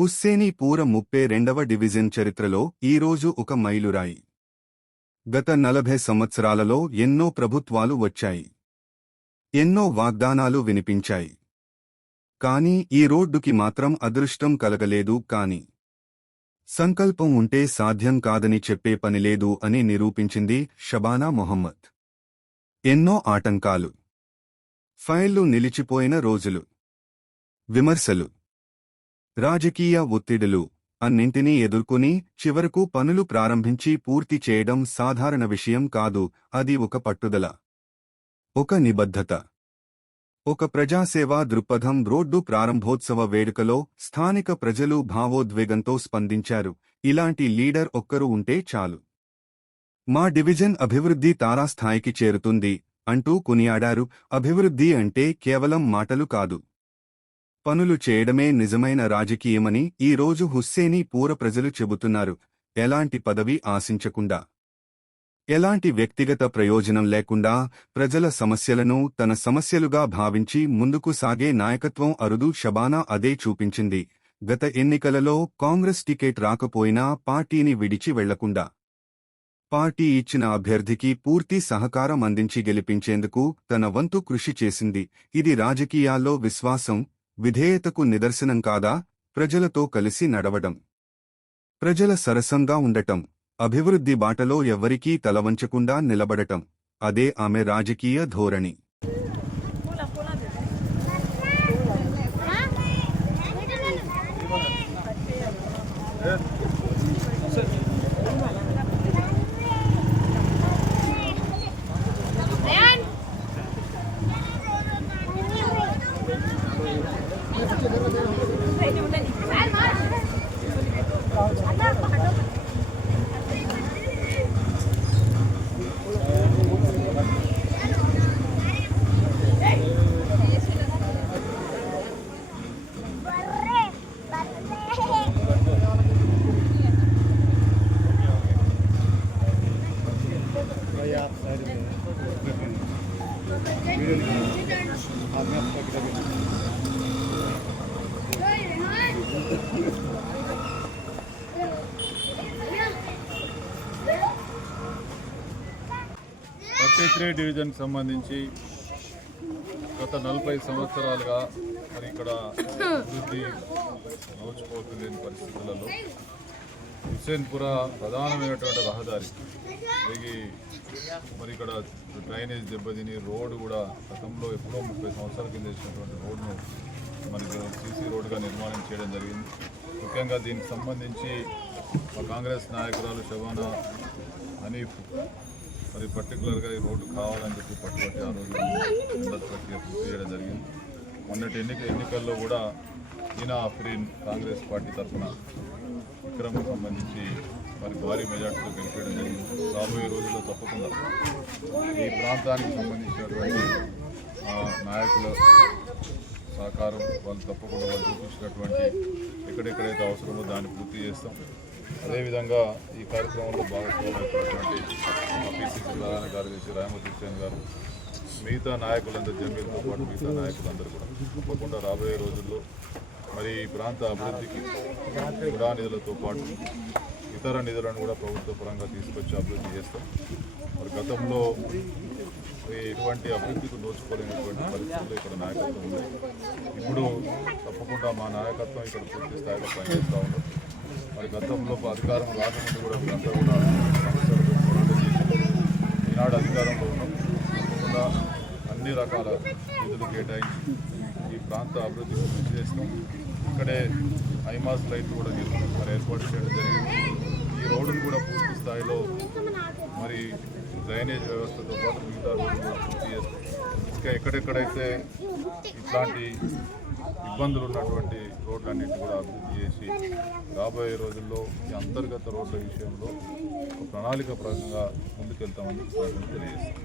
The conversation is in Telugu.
హుస్సేనీపూర 32వ డివిజన్ చరిత్రలో ఈరోజు ఒక మైలురాయి. గత 40 సంవత్సరాలలో ఎన్నో ప్రభుత్వాలు వచ్చాయి. ఎన్నో వాగ్దానాలు వినిపించాయి. కానీ ఈ రోడ్డుకి మాత్రం అదృష్టం కలగలేదు. కాని సంకల్పం ఉంటే సాధ్యం కాదని చెప్పే పనిలేదు అని నిరూపించింది షబానా మొహమ్మద్. ఎన్నో ఆటంకాలు, ఫైళ్లు నిలిచిపోయిన రోజులు, విమర్శలు, రాజకీయ ఒత్తిడులు అన్నింటినీ ఎదుర్కొని చివరకు పనులు ప్రారంభించి పూర్తి చేయడం సాధారణ విషయం కాదు. అది ఒక పట్టుదల, ఒక నిబద్ధత, ఒక ప్రజాసేవా దృక్పథం. రోడ్డు ప్రారంభోత్సవ వేడుకలో స్థానిక ప్రజలు భావోద్వేగంతో స్పందించారు. ఇలాంటి లీడర్ ఒక్కరు ఉంటే చాలు, మా డివిజన్ అభివృద్ధి తారాస్థాయికి చేరుతుంది అంటూ కొనియాడారు. అభివృద్ధి అంటే కేవలం మాటలు కాదు, పనులు చేయడమే నిజమైన రాజకీయమని ఈ రోజు హుస్సేనీపూర ప్రజలు చెబుతున్నారు. ఎలాంటి పదవి ఆశించకుండా, ఎలాంటి వ్యక్తిగత ప్రయోజనం లేకుండా ప్రజల సమస్యలను తన సమస్యలుగా భావించి ముందుకు సాగే నాయకత్వం అరుదు. షబానా అదే చూపించింది. గత ఎన్నికలలో కాంగ్రెస్ టికెట్ రాకపోయినా పార్టీని విడిచి వెళ్లకుండా, పార్టీ ఇచ్చిన అభ్యర్థికి పూర్తి సహకారం అందించి గెలిపించేందుకు తన వంతు కృషి చేసింది. ఇది రాజకీయాల్లో విశ్వాసం, విధేయతకు నిదర్శనం కాదా? ప్రజలతో కలిసి నడవడం, ప్రజల సరసంగా ఉండటం, అభివృద్ధి బాటలో ఎవ్వరికీ తలవంచకుండా నిలబడటం, అదే ఆమె రాజకీయ ధోరణి. డివిజన్కి సంబంధించి గత 40 సంవత్సరాలుగా మరి ఇక్కడ అభివృద్ధి నోచుకోవట్లేని పరిస్థితులలో హుస్సేన్పుర ప్రధానమైనటువంటి రహదారి మరి ఇక్కడ డ్రైనేజ్ దెబ్బతిని రోడ్డు కూడా గతంలో ఎప్పుడో 30 సంవత్సరాల కింద వేసినటువంటి రోడ్డును మనకి సీసీ రోడ్డుగా నిర్మాణం చేయడం జరిగింది. ముఖ్యంగా దీనికి సంబంధించి మా కాంగ్రెస్ నాయకురాలు షబానా హనీఫ్ మరి పర్టికులర్గా ఈ రోడ్డు కావాలని చెప్పి పట్టుబట్టి ఆ రోజు ప్రక్రియ పూర్తి చేయడం జరిగింది. మొన్నటి ఎన్నికల్లో కూడా ఈనా అఫ్రీన్ కాంగ్రెస్ పార్టీ తరఫున విక్రమ్కు సంబంధించి మరి భారీ మెజార్టీతో గెలిపేయడం జరిగింది. రాబోయే రోజుల్లో తప్పకుండా ఈ ప్రాంతానికి సంబంధించినటువంటి నాయకుల సహకారం వాళ్ళు తప్పకుండా వాళ్ళు చూపించినటువంటి ఎక్కడెక్కడైతే అవసరమో దాన్ని పూర్తి చేస్తాం. అదేవిధంగా ఈ కార్యక్రమంలో భాగస్వామైనటువంటి పిసిసి ప్రధాన కార్యదర్శి రాయమూర్తి హుస్సేన్ గారు, మిగతా నాయకులందరూ, జమీర్తో పాటు మిగతా నాయకులందరూ కూడా తప్పకుండా రాబోయే రోజుల్లో మరి ఈ ప్రాంత అభివృద్ధికి కూడా నిధులతో పాటు ఇతర నిధులను కూడా ప్రభుత్వ పరంగా తీసుకొచ్చి అభివృద్ధి చేస్తాం. మరి గతంలో ఎటువంటి అభివృద్ధికి నోచుకోలేనటువంటి పరిస్థితుల్లో ఇక్కడ నాయకత్వం ఉంది. ఇప్పుడు తప్పకుండా మా నాయకత్వం ఇక్కడ పూర్తి స్థాయిలో పనిచేస్తూ ఉన్నాం. మరి గతంలో అధికారం రాకముందు కూడా మీరంతా కూడా సమస్యలతో పోరాటం చేసి ఈనాడు అధికారంలో ఉన్నాం. తప్పకుండా అన్ని రకాల నిధులు కేటాయించి ఈ ప్రాంత అభివృద్ధికి కృషి చేస్తాం. ఇక్కడే ఐమాస్ లైట్లు కూడా మరి ఏర్పాటు చేయడం జరిగింది. ఈ రోడ్డును కూడా పూర్తి స్థాయిలో మరి డ్రైనేజ్ వ్యవస్థతో పాటు మిగతా రోడ్డు కూడా పూర్తి చేస్తాం. ఇంకా ఎక్కడెక్కడైతే ఇట్లాంటి ఇబ్బందులు ఉన్నటువంటి రోడ్లన్నింటినీ కూడా అభివృద్ధి చేసి రాబోయే రోజుల్లో ఈ అంతర్గత రోడ్ల విషయంలో ఒక ప్రణాళిక పరంగా ముందుకెళ్తామని తెలియజేస్తాం.